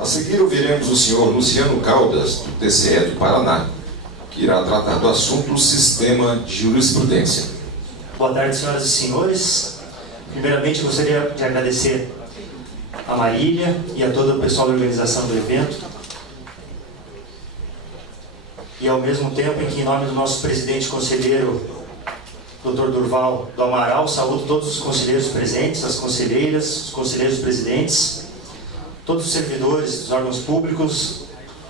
A seguir ouviremos o senhor Luciano Caldas, do TCE do Paraná, que irá tratar do assunto Sistema de Jurisprudência. Boa tarde, senhoras e senhores. Primeiramente, gostaria de agradecer a Marília e a todo o pessoal da organização do evento. E ao mesmo tempo em que, em nome do nosso presidente conselheiro, Dr. Durval do Amaral, saúdo todos os conselheiros presentes, as conselheiras, os conselheiros presidentes, todos os servidores dos órgãos públicos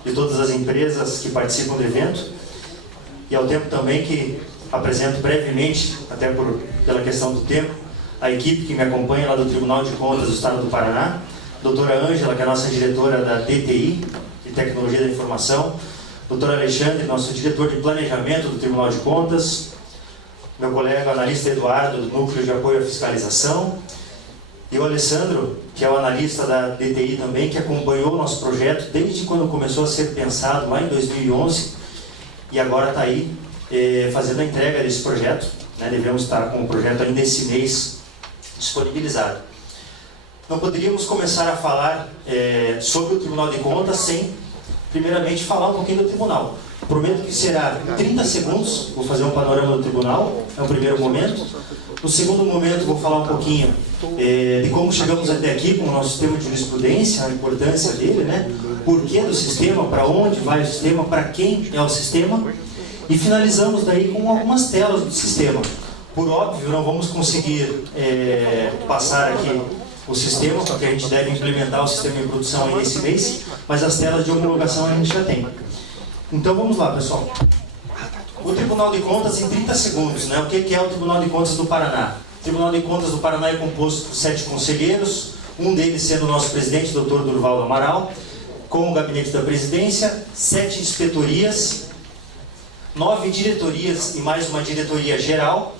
e todas as empresas que participam do evento. E ao tempo também que apresento brevemente, até pela questão do tempo, a equipe que me acompanha lá do Tribunal de Contas do Estado do Paraná, doutora Ângela, que é a nossa diretora da TTI, de Tecnologia da Informação, doutor Alexandre, nosso diretor de Planejamento do Tribunal de Contas, meu colega analista Eduardo, do Núcleo de Apoio à Fiscalização, e o Alessandro, que é o analista da DTI também, que acompanhou o nosso projeto desde quando começou a ser pensado, lá em 2011, e agora está aí fazendo a entrega desse projeto, né? Devemos estar com o projeto ainda esse mês disponibilizado. Não poderíamos começar a falar sobre o Tribunal de Contas sem, primeiramente, falar um pouquinho do Tribunal. Prometo que será 30 segundos, vou fazer um panorama do Tribunal, é o primeiro momento. No segundo momento, vou falar um pouquinho de como chegamos até aqui com o nosso sistema de jurisprudência, a importância dele, né? Por que do sistema, para onde vai o sistema, para quem é o sistema. E finalizamos daí com algumas telas do sistema. Por óbvio, não vamos conseguir passar aqui o sistema, porque a gente deve implementar o sistema em produção aí esse mês, mas as telas de homologação a gente já tem. Então vamos lá, pessoal. O Tribunal de Contas em 30 segundos, né? O que é o Tribunal de Contas do Paraná? O Tribunal de Contas do Paraná é composto por 7 conselheiros, um deles sendo o nosso presidente, Dr. Durval do Amaral, com o gabinete da presidência, 7 inspetorias, 9 diretorias e mais uma diretoria geral,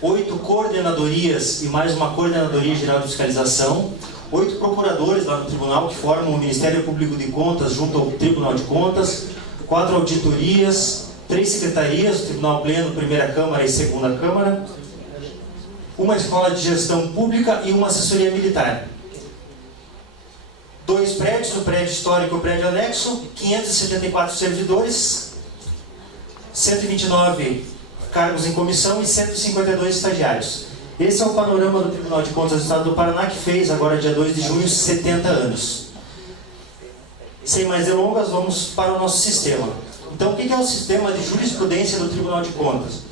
8 coordenadorias e mais uma coordenadoria geral de fiscalização, 8 procuradores lá no tribunal que formam o Ministério Público de Contas junto ao Tribunal de Contas, 4 auditorias, 3 secretarias, o Tribunal Pleno, Primeira Câmara e Segunda Câmara, uma escola de gestão pública e uma assessoria militar. 2 prédios, o prédio histórico e o prédio anexo, 574 servidores, 129 cargos em comissão e 152 estagiários. Esse é o panorama do Tribunal de Contas do Estado do Paraná, que fez agora, dia 2 de junho, 70 anos. Sem mais delongas, vamos para o nosso sistema. Então, o que é o sistema de jurisprudência do Tribunal de Contas?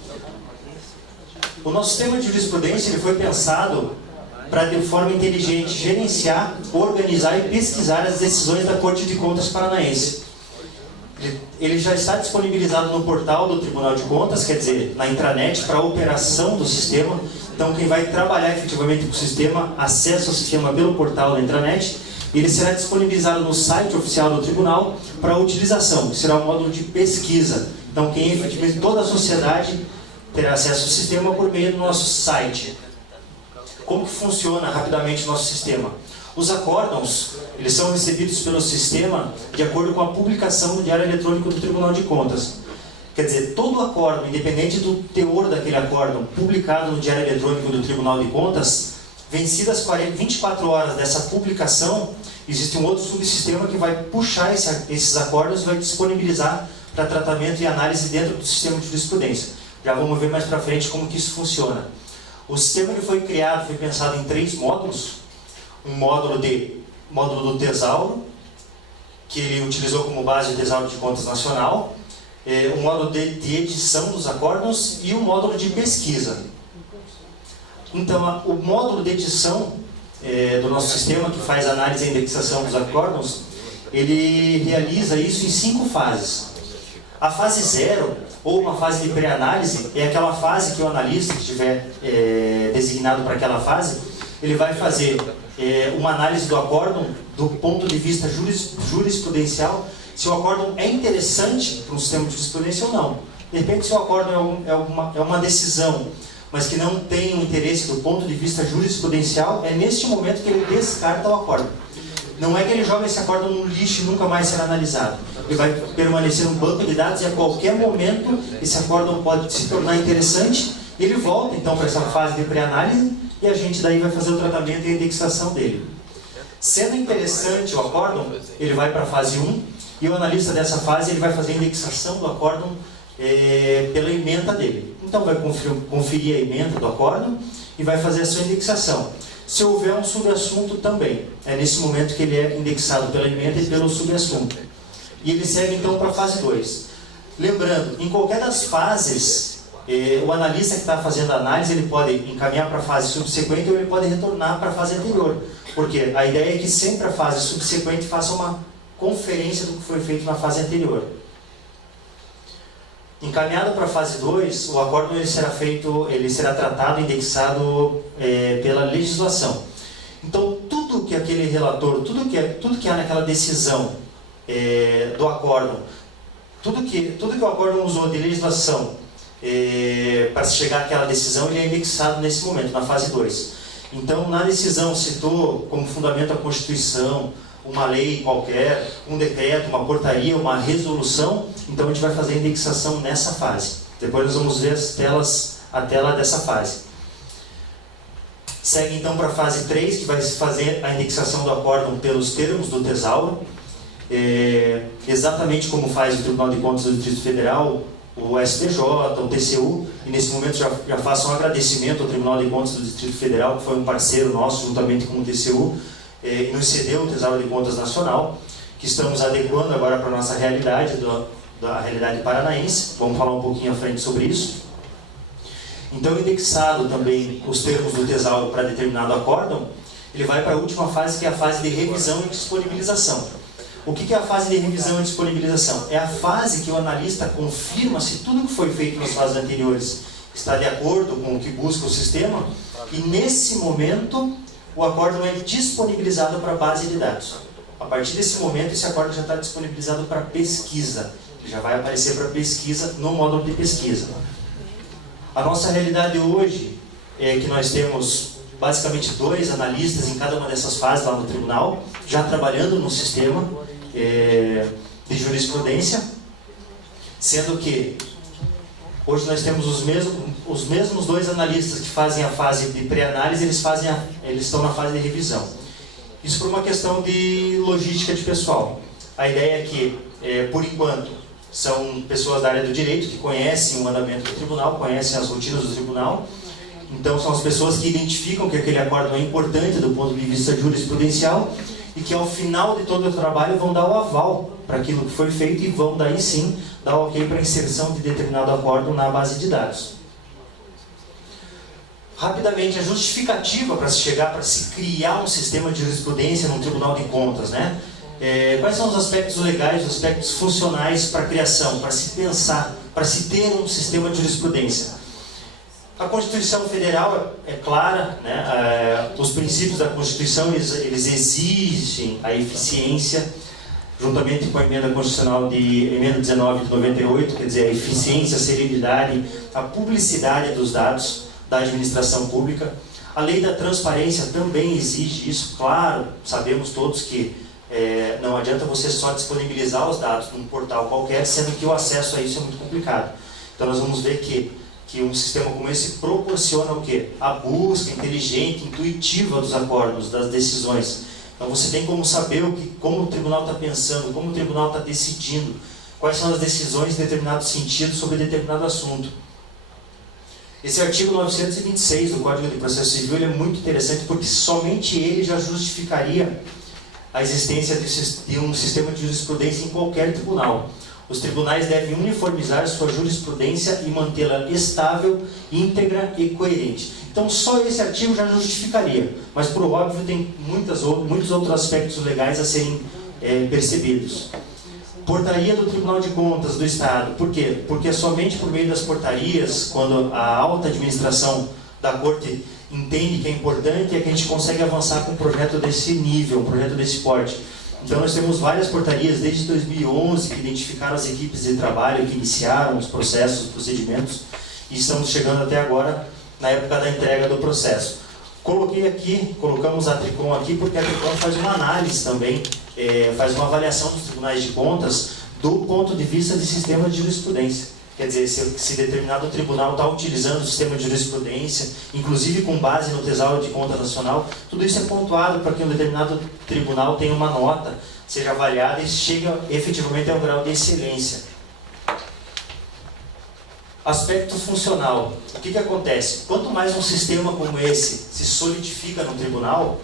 O nosso sistema de jurisprudência ele foi pensado para, de forma inteligente, gerenciar, organizar e pesquisar as decisões da Corte de Contas Paranaense. Ele já está disponibilizado no portal do Tribunal de Contas, quer dizer, na intranet, para a operação do sistema. Então, quem vai trabalhar efetivamente com o sistema, acessa o sistema pelo portal da intranet. Ele será disponibilizado no site oficial do Tribunal para utilização, que será um módulo de pesquisa. Então, quem efetivamente, toda a sociedade terá acesso ao sistema por meio do nosso site. Como que funciona rapidamente o nosso sistema? Os acórdãos, eles são recebidos pelo sistema de acordo com a publicação do Diário Eletrônico do Tribunal de Contas. Quer dizer, todo acórdão, independente do teor daquele acórdão, publicado no Diário Eletrônico do Tribunal de Contas, vencidas 24 horas dessa publicação, existe um outro subsistema que vai puxar esses acórdãos e vai disponibilizar para tratamento e análise dentro do sistema de jurisprudência. Já vamos ver mais para frente como que isso funciona. O sistema ele foi criado, foi pensado em 3 módulos. Um módulo do Tesauro, que ele utilizou como base o Tesauro de Contas Nacional, um módulo de edição dos acórdãos e um módulo de pesquisa. Então, o módulo de edição do nosso sistema, que faz análise e indexação dos acórdãos, ele realiza isso em 5 fases. A fase 0, ou uma fase de pré-análise, é aquela fase que o analista que estiver designado para aquela fase, ele vai fazer uma análise do acórdão do ponto de vista jurisprudencial, se o acórdão é interessante para um sistema de jurisprudência ou não. De repente, se o acórdão é uma decisão, mas que não tem um interesse do ponto de vista jurisprudencial, é neste momento que ele descarta o acórdão. Não é que ele joga esse acórdão no lixo e nunca mais será analisado. Ele vai permanecer no banco de dados e a qualquer momento esse acórdão pode se tornar interessante. Ele volta então para essa fase de pré-análise e a gente daí vai fazer o tratamento e a indexação dele. Sendo interessante o acórdão, ele vai para a fase 1, e o analista dessa fase ele vai fazer a indexação do acórdão pela ementa dele. Então vai conferir a ementa do acórdão e vai fazer a sua indexação. Se houver um subassunto também, é nesse momento que ele é indexado pela ementa e pelo subassunto. E ele segue então para a fase 2. Lembrando, em qualquer das fases, o analista que está fazendo a análise, ele pode encaminhar para a fase subsequente ou ele pode retornar para a fase anterior. Porque a ideia é que sempre a fase subsequente faça uma conferência do que foi feito na fase anterior. Encaminhado para a fase 2, o acórdão ele será tratado e indexado pela legislação. Então, tudo que aquele relator, tudo que há naquela decisão do acórdão, tudo que o acórdão usou de legislação para chegar àquela decisão, ele é indexado nesse momento, na fase 2. Então, na decisão citou como fundamento a Constituição, uma lei qualquer, um decreto, uma portaria, uma resolução, então a gente vai fazer a indexação nessa fase. Depois nós vamos ver a tela dessa fase. Segue então para a fase 3, que vai fazer a indexação do acórdão pelos termos do tesauro, exatamente como faz o Tribunal de Contas do Distrito Federal, o STJ, o TCU, e nesse momento já faço um agradecimento ao Tribunal de Contas do Distrito Federal, que foi um parceiro nosso, juntamente com o TCU, e nos cedeu o Tesouro de Contas Nacional, que estamos adequando agora para a nossa realidade, da realidade paranaense. Vamos falar um pouquinho à frente sobre isso. Então, indexado também os termos do tesauro para determinado acórdão, ele vai para a última fase, que é a fase de revisão e disponibilização. O que é a fase de revisão e disponibilização? É a fase que o analista confirma se tudo que foi feito nas fases anteriores está de acordo com o que busca o sistema, e nesse momento o acórdão é disponibilizado para a base de dados. A partir desse momento, esse acórdão já está disponibilizado para pesquisa. Já vai aparecer para pesquisa no módulo de pesquisa. A nossa realidade hoje é que nós temos basicamente 2 analistas em cada uma dessas fases lá no tribunal, já trabalhando no sistema de jurisprudência, sendo que hoje nós temos os mesmos 2 analistas que fazem a fase de pré-análise, eles estão na fase de revisão. Isso por uma questão de logística de pessoal. A ideia é que, por enquanto, são pessoas da área do direito que conhecem o andamento do tribunal, conhecem as rotinas do tribunal. Então, são as pessoas que identificam que aquele acórdão é importante do ponto de vista jurisprudencial e que, ao final de todo o trabalho, vão dar o aval para aquilo que foi feito e vão, daí sim, dar o ok para a inserção de determinado acórdão na base de dados. Rapidamente, a justificativa para se criar um sistema de jurisprudência no Tribunal de Contas, né? Quais são os aspectos legais, os aspectos funcionais para a criação, para se pensar, para se ter um sistema de jurisprudência? A Constituição Federal é clara, né? Os princípios da Constituição eles exigem a eficiência, juntamente com a emenda constitucional emenda 19 de 98, quer dizer, a eficiência, a celeridade, a publicidade dos dados da administração pública. A lei da transparência também exige isso, claro, sabemos todos que não adianta você só disponibilizar os dados num portal qualquer, sendo que o acesso a isso é muito complicado. Então nós vamos ver que um sistema como esse proporciona o quê? A busca inteligente, intuitiva dos acordos, das decisões. Então você tem como saber como o tribunal está pensando, como o tribunal está decidindo, quais são as decisões em determinado sentido sobre determinado assunto. Esse artigo 926 do Código de Processo Civil ele é muito interessante porque somente ele já justificaria a existência de um sistema de jurisprudência em qualquer tribunal. Os tribunais devem uniformizar sua jurisprudência e mantê-la estável, íntegra e coerente. Então, só esse artigo já justificaria, mas, por óbvio, tem muitos outros aspectos legais a serem percebidos. Portaria do Tribunal de Contas do Estado. Por quê? Porque é somente por meio das portarias, quando a alta administração da Corte entende que é importante, é que a gente consegue avançar com um projeto desse nível, um projeto desse porte. Então nós temos várias portarias desde 2011 que identificaram as equipes de trabalho, que iniciaram os processos, os procedimentos, e estamos chegando até agora na época da entrega do processo. Colocamos a Tricom aqui porque a Tricom faz uma análise também, faz uma avaliação dos tribunais de contas do ponto de vista de sistema de jurisprudência. Quer dizer, se determinado tribunal está utilizando o sistema de jurisprudência, inclusive com base no Tesouro de Conta Nacional, tudo isso é pontuado para que um determinado tribunal tenha uma nota, seja avaliada e chegue efetivamente a um grau de excelência. Aspecto funcional. O que acontece? Quanto mais um sistema como esse se solidifica no tribunal,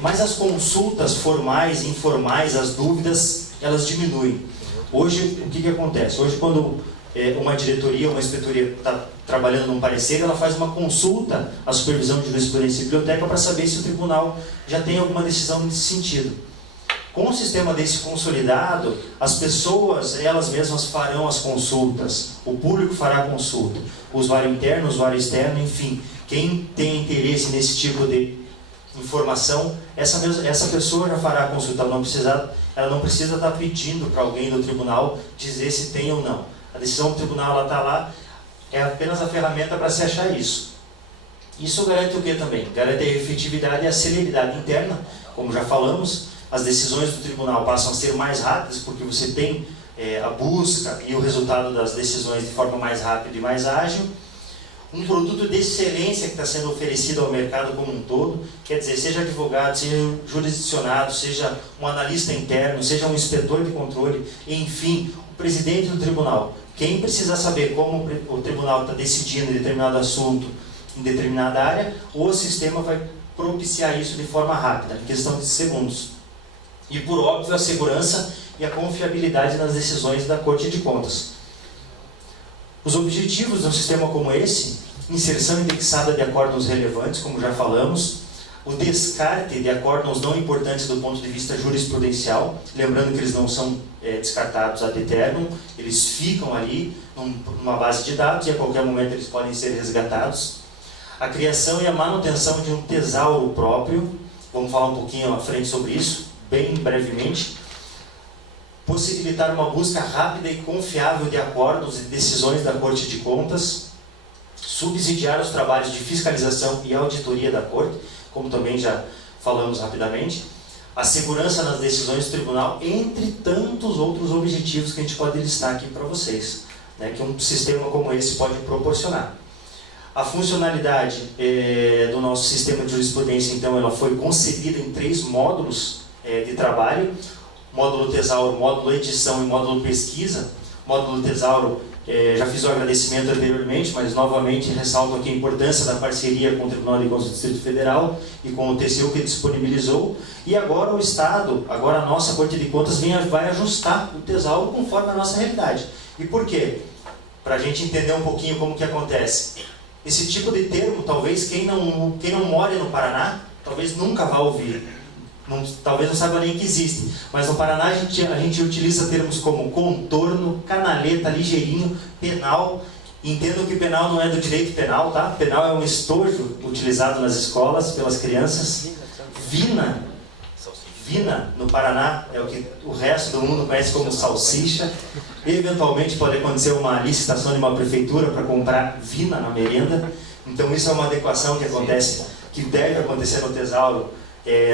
mais as consultas formais e informais, as dúvidas, elas diminuem. Hoje, o que acontece? Hoje, quando uma diretoria, uma inspetoria está trabalhando num parecer, ela faz uma consulta à supervisão de jurisprudência e biblioteca para saber se o tribunal já tem alguma decisão nesse sentido. Com um sistema desse consolidado, as pessoas, elas mesmas farão as consultas, o público fará a consulta, o usuário interno, o usuário externo, enfim, quem tem interesse nesse tipo de informação, essa pessoa já fará a consulta, ela não precisa estar pedindo para alguém do tribunal dizer se tem ou não. A decisão do tribunal está lá, é apenas a ferramenta para se achar isso. Isso garante o que também? Garante a efetividade e a celeridade interna, como já falamos. As decisões do tribunal passam a ser mais rápidas, porque você tem a busca e o resultado das decisões de forma mais rápida e mais ágil. Um produto de excelência que está sendo oferecido ao mercado como um todo, quer dizer, seja advogado, seja jurisdicionado, seja um analista interno, seja um inspetor de controle, enfim, o presidente do tribunal. Quem precisar saber como o tribunal está decidindo em determinado assunto, em determinada área, o sistema vai propiciar isso de forma rápida, em questão de segundos. E, por óbvio, a segurança e a confiabilidade nas decisões da Corte de Contas. Os objetivos de um sistema como esse: inserção indexada de acórdãos relevantes, como já falamos, o descarte de acórdãos não importantes do ponto de vista jurisprudencial, lembrando que eles não são descartados ad eternum, eles ficam ali numa base de dados e a qualquer momento eles podem ser resgatados. A criação e a manutenção de um tesouro próprio, vamos falar um pouquinho à frente sobre isso, bem brevemente. Possibilitar uma busca rápida e confiável de acordos e decisões da Corte de Contas, subsidiar os trabalhos de fiscalização e auditoria da Corte, como também já falamos rapidamente, a segurança nas decisões do tribunal, entre tantos outros objetivos que a gente pode listar aqui para vocês, né, que um sistema como esse pode proporcionar. A funcionalidade do nosso sistema de jurisprudência, então, ela foi concebida em 3 módulos de trabalho: módulo tesouro, módulo edição e módulo pesquisa. Módulo tesouro, já fiz o agradecimento anteriormente, mas novamente ressalto aqui a importância da parceria com o Tribunal de Contas do Distrito Federal e com o TCU que disponibilizou. E agora o Estado, agora a nossa Corte de Contas vai ajustar o tesouro conforme a nossa realidade. E por quê? Para a gente entender um pouquinho como que acontece. Esse tipo de termo, talvez quem não mora no Paraná, talvez nunca vá ouvir. Talvez não saiba nem que existe, mas no Paraná a gente utiliza termos como contorno, canaleta, ligeirinho, penal. Entendo que penal não é do direito penal, tá? Penal é um estojo utilizado nas escolas pelas crianças. Vina, no Paraná, é o que o resto do mundo conhece como salsicha. Eventualmente pode acontecer uma licitação de uma prefeitura para comprar vina na merenda. Então isso é uma adequação que acontece, que deve acontecer no tesouro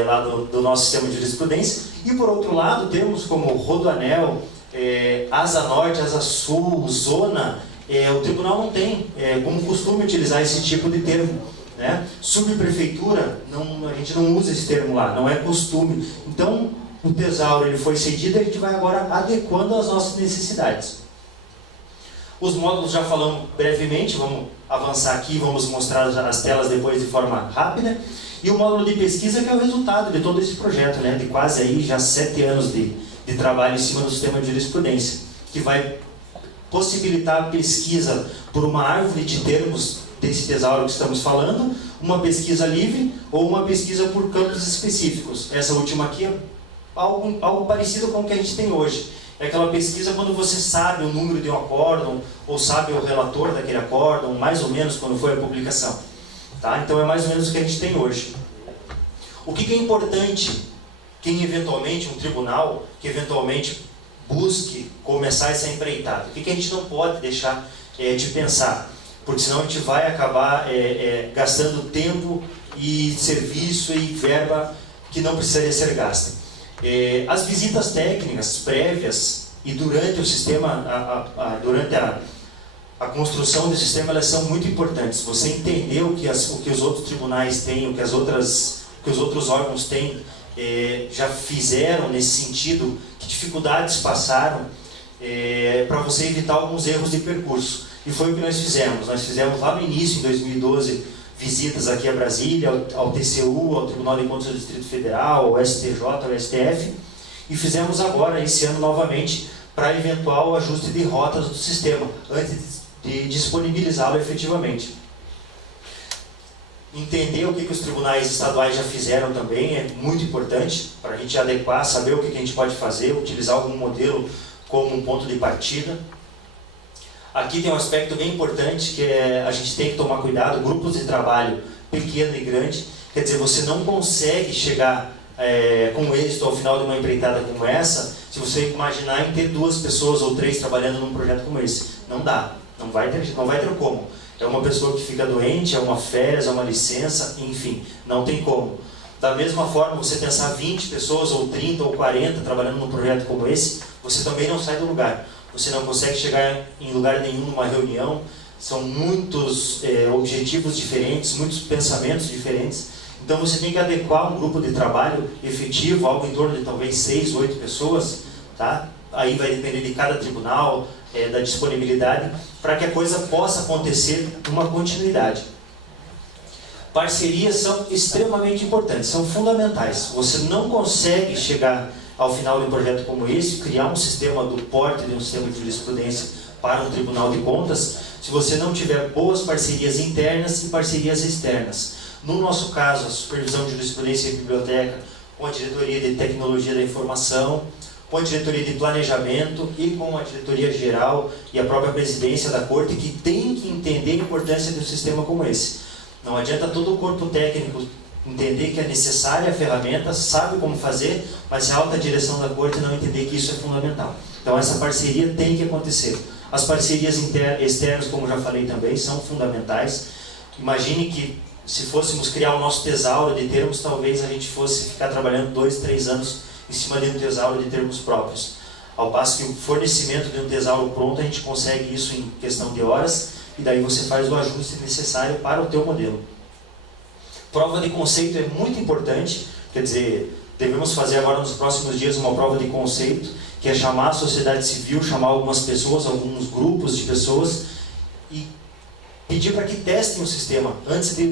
lá do nosso sistema de jurisprudência. E por outro lado, temos como rodoanel, asa norte, asa sul, zona. O tribunal não tem como costume utilizar esse tipo de termo, né? Subprefeitura, a gente não usa esse termo lá, não é costume. Então, o tesouro ele foi cedido e a gente vai agora adequando às nossas necessidades. Os módulos já falamos brevemente, vamos avançar aqui, vamos mostrar as telas depois de forma rápida. E o módulo de pesquisa, que é o resultado de todo esse projeto, né, de quase aí já 7 anos de trabalho em cima do sistema de jurisprudência, que vai possibilitar a pesquisa por uma árvore de termos desse tesouro que estamos falando, uma pesquisa livre ou uma pesquisa por campos específicos. Essa última aqui é algo parecido com o que a gente tem hoje. É aquela pesquisa quando você sabe o número de um acórdão, ou sabe o relator daquele acórdão, mais ou menos quando foi a publicação. Tá? Então é mais ou menos o que a gente tem hoje. O que é importante, quem eventualmente, um tribunal, que eventualmente busque começar essa empreitada, o que a gente não pode deixar de pensar? Porque senão a gente vai acabar gastando tempo e serviço e verba que não precisaria ser gasta. As visitas técnicas prévias e durante o sistema, durante a construção do sistema, elas são muito importantes. Você entender o que os outros tribunais têm, o que os outros órgãos têm, já fizeram nesse sentido, que dificuldades passaram, para você evitar alguns erros de percurso. E foi o que nós fizemos. Nós fizemos lá no início, em 2012, visitas aqui a Brasília, ao TCU, ao Tribunal de Contas do Distrito Federal, ao STJ, ao STF, e fizemos agora, esse ano novamente, para eventual ajuste de rotas do sistema, antes de disponibilizá-lo efetivamente. Entender o que os tribunais estaduais já fizeram também é muito importante, para a gente adequar, saber o que a gente pode fazer, utilizar algum modelo como um ponto de partida. Aqui tem um aspecto bem importante, que a gente tem que tomar cuidado, grupos de trabalho pequeno e grande, quer dizer, você não consegue chegar com êxito ao final de uma empreitada como essa, se você imaginar em ter 2 pessoas ou 3 trabalhando num projeto como esse. Não dá, não vai ter como. É uma pessoa que fica doente, é uma férias, é uma licença, enfim, não tem como. Da mesma forma, você pensar 20 pessoas, ou 30, ou 40 trabalhando num projeto como esse, você também não sai do lugar. Você não consegue chegar em lugar nenhum numa reunião, são muitos objetivos diferentes, muitos pensamentos diferentes. Então você tem que adequar um grupo de trabalho efetivo, algo em torno de talvez 6, 8 pessoas, tá? Aí vai depender de cada tribunal, da disponibilidade, para que a coisa possa acontecer numa continuidade. Parcerias são extremamente importantes, são fundamentais. Você não consegue chegar ao final de um projeto como esse, criar um sistema do porte de um sistema de jurisprudência para um tribunal de contas, se você não tiver boas parcerias internas e parcerias externas. No nosso caso, a supervisão de jurisprudência e biblioteca, com a diretoria de tecnologia da informação, com a diretoria de planejamento e com a diretoria geral e a própria presidência da corte, que tem que entender a importância de um sistema como esse. Não adianta todo o corpo técnico entender que é necessária a ferramenta, sabe como fazer, mas a alta direção da corte não entender que isso é fundamental. Então essa parceria tem que acontecer. As parcerias externas, como já falei também, são fundamentais. Imagine que se fôssemos criar o nosso tesauro de termos, talvez a gente fosse ficar trabalhando 2, 3 anos em cima de um tesauro de termos próprios. Ao passo que o fornecimento de um tesauro pronto, a gente consegue isso em questão de horas, e daí você faz o ajuste necessário para o teu modelo. Prova de conceito é muito importante, quer dizer, devemos fazer agora nos próximos dias uma prova de conceito, que é chamar a sociedade civil, chamar algumas pessoas, alguns grupos de pessoas, e pedir para que testem o sistema antes de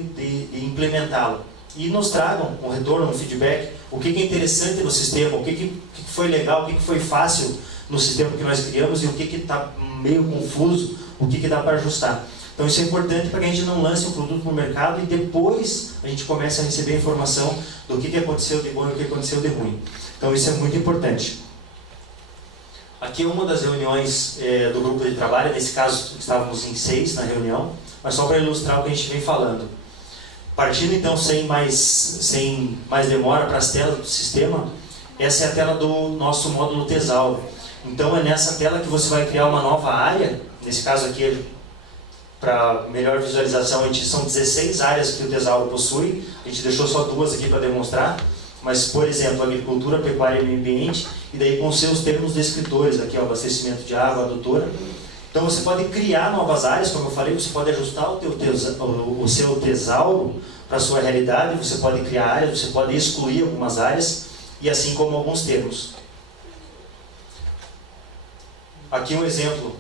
implementá-lo. E nos tragam um retorno, um feedback, o que é interessante no sistema, o que foi legal, o que foi fácil no sistema que nós criamos e o que está meio confuso, o que dá para ajustar. Então isso é importante para que a gente não lance um produto no mercado e depois a gente comece a receber a informação do que aconteceu de bom e o que aconteceu de ruim. Então isso é muito importante. Aqui é uma das reuniões do grupo de trabalho, nesse caso estávamos em 6 na reunião, mas só para ilustrar o que a gente vem falando. Partindo então sem mais demora para as telas do sistema, essa é a tela do nosso módulo Tesauro. Então é nessa tela que você vai criar uma nova área, nesse caso aqui, para melhor visualização, são 16 áreas que o Tesauro possui, a gente deixou só 2 aqui para demonstrar, mas por exemplo, agricultura, pecuária e meio ambiente, e daí com seus termos descritores, aqui ó, abastecimento de água, adutora. Então você pode criar novas áreas, como eu falei, você pode ajustar o seu tesauro para a sua realidade, você pode criar áreas, você pode excluir algumas áreas, e assim como alguns termos. Aqui um exemplo,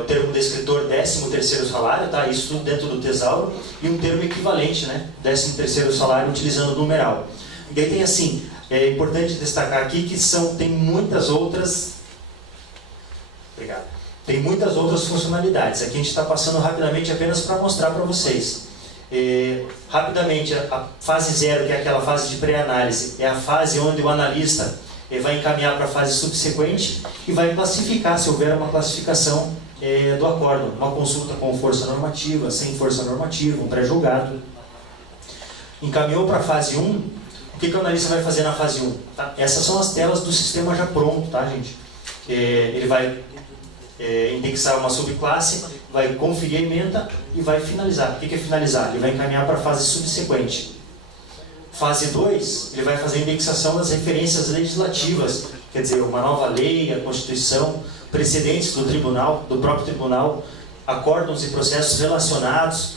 o termo descritor 13º salário, tá? Isso tudo dentro do tesauro, e um termo equivalente, né? 13º salário utilizando o numeral. E daí tem assim, é importante destacar aqui que tem muitas outras... Obrigado. Tem muitas outras funcionalidades. Aqui a gente está passando rapidamente apenas para mostrar para vocês. Rapidamente, a fase 0, que é aquela fase de pré-análise, é a fase onde o analista vai encaminhar para a fase subsequente e vai classificar, se houver uma classificação do acórdão. Uma consulta com força normativa, sem força normativa, um pré-julgado. Encaminhou para a fase 1, o que o analista vai fazer na fase 1? Tá? Essas são as telas do sistema já pronto, tá, gente? Ele vai indexar uma subclasse, vai conferir a ementa e vai finalizar. O que é finalizar? Ele vai encaminhar para a fase subsequente. Fase 2, ele vai fazer a indexação das referências legislativas, quer dizer, uma nova lei, a Constituição, precedentes do tribunal, do próprio tribunal, acórdãos e processos relacionados,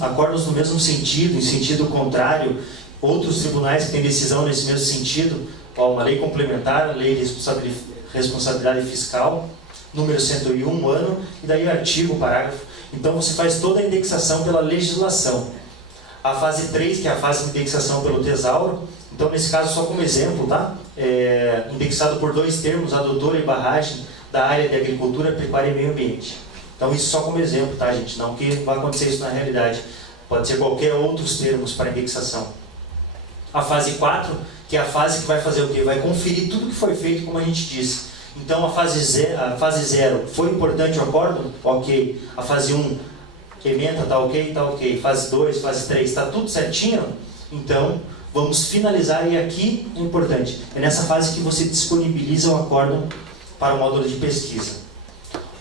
acórdãos no mesmo sentido, em sentido contrário, outros tribunais que têm decisão nesse mesmo sentido, uma lei complementar, a lei de responsabilidade fiscal, número 101, ano, e daí artigo, parágrafo. Então você faz toda a indexação pela legislação. A fase 3, que é a fase de indexação pelo tesauro, então nesse caso, só como exemplo, tá? Indexado por 2 termos, adutora e barragem da área de agricultura, pecuária e meio ambiente. Então isso só como exemplo, tá, gente? Não que vai acontecer isso na realidade. Pode ser qualquer outros termos para indexação. A fase 4, que é a fase que vai fazer o quê? Vai conferir tudo que foi feito, como a gente disse. Então a fase 0, foi importante o acórdão? Ok. A fase 1, ementa, tá ok? Tá ok. Fase 2, fase 3, está tudo certinho? Então, vamos finalizar, e aqui é importante. É nessa fase que você disponibiliza o acórdão para o módulo de pesquisa.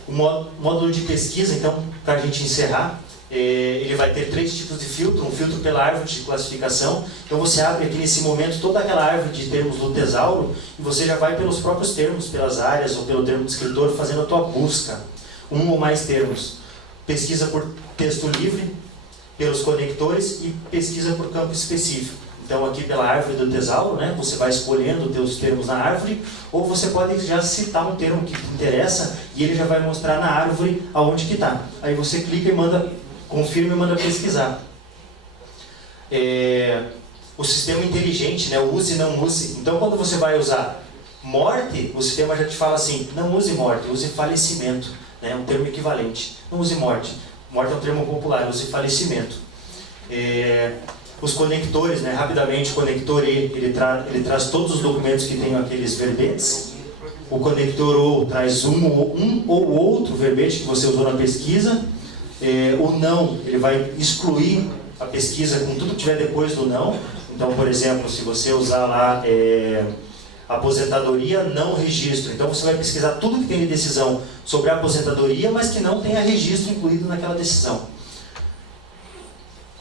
O módulo de pesquisa, então, para a gente encerrar, ele vai ter 3 tipos de filtro. Um filtro pela árvore de classificação. Então você abre aqui nesse momento toda aquela árvore de termos do tesauro e você já vai pelos próprios termos, pelas áreas ou pelo termo descritor, fazendo a tua busca. Um ou mais termos. Pesquisa por texto livre, pelos conectores, e pesquisa por campo específico. Então aqui pela árvore do tesauro, né, você vai escolhendo os teus termos na árvore, ou você pode já citar um termo que te interessa e ele já vai mostrar na árvore aonde que está. Aí você clica e manda, confirma e manda pesquisar. O sistema inteligente, né, use e não use. Então quando você vai usar morte, o sistema já te fala assim, não use morte, use falecimento, né, um termo equivalente. Não use morte. Morte é um termo popular, use falecimento. Os conectores, né, rapidamente, o conector E, ele traz todos os documentos que tenham aqueles verbetes. O conector O traz um ou outro verbete que você usou na pesquisa. O não, ele vai excluir a pesquisa com tudo que tiver depois do não. Então, por exemplo, se você usar lá aposentadoria, não registro. Então você vai pesquisar tudo que tem de decisão sobre a aposentadoria, mas que não tenha registro incluído naquela decisão.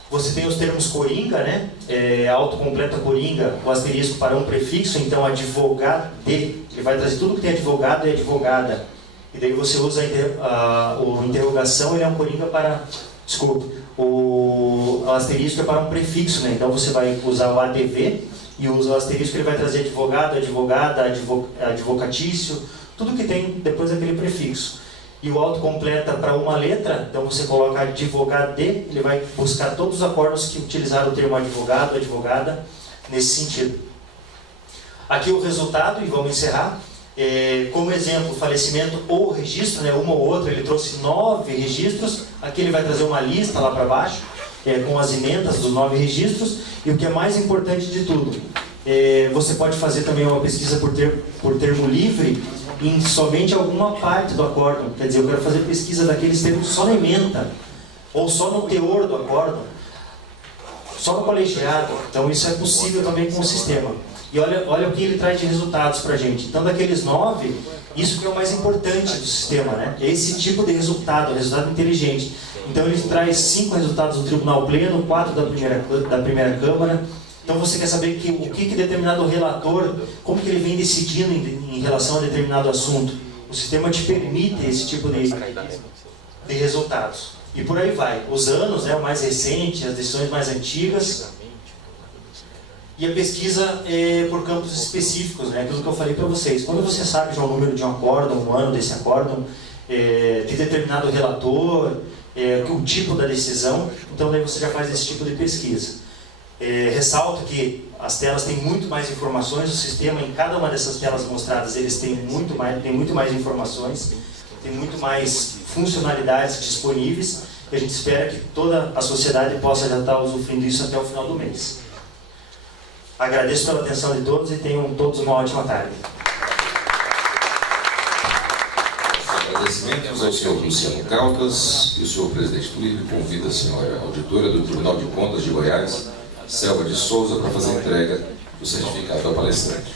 Você tem os termos coringa, né? Autocompleta coringa, o asterisco para um prefixo, então advogade, ele vai trazer tudo que tem advogado e advogada. E daí você usa a interrogação, ele é um coringa para... Desculpe, o asterisco é para um prefixo, né? Então você vai usar o ADV e usa o asterisco, ele vai trazer advogado, advogada, advocatício, tudo que tem depois daquele prefixo. E o autocompleta para uma letra, então você coloca advogado, ele vai buscar todos os acórdãos que utilizaram o termo advogado, advogada, nesse sentido. Aqui o resultado, e vamos encerrar. Como exemplo, falecimento ou registro, né, uma ou outra, ele trouxe 9 registros. Aqui ele vai trazer uma lista lá para baixo, com as emendas dos 9 registros. E o que é mais importante de tudo, você pode fazer também uma pesquisa por termo livre em somente alguma parte do acórdão. Quer dizer, eu quero fazer pesquisa daqueles termos só na ementa, ou só no teor do acórdão, só no colegiado. Então isso é possível também com o sistema. E olha o que ele traz de resultados para a gente. Então daqueles 9, isso que é o mais importante do sistema, né? É esse tipo de resultado inteligente. Então ele traz 5 resultados do Tribunal Pleno, 4 da primeira Câmara. Então você quer saber o que determinado relator, como que ele vem decidindo em relação a determinado assunto. O sistema te permite esse tipo de resultados. E por aí vai. Os anos, né, o mais recente, as decisões mais antigas. E a pesquisa por campos específicos, né, aquilo que eu falei para vocês. Quando você sabe já o número de um acórdão, o ano desse acórdão, de determinado relator, o tipo da decisão, então daí você já faz esse tipo de pesquisa. Ressalto que as telas têm muito mais informações, o sistema em cada uma dessas telas mostradas eles têm muito mais informações, tem muito mais funcionalidades disponíveis, e a gente espera que toda a sociedade possa já estar usufruindo isso até o final do mês. Agradeço pela atenção de todos e tenham todos uma ótima tarde. Agradecimentos ao senhor Luciano Caldas e o senhor presidente do LIVRE convida a senhora auditora do Tribunal de Contas de Goiás, Selva de Souza, para fazer a entrega do certificado ao palestrante.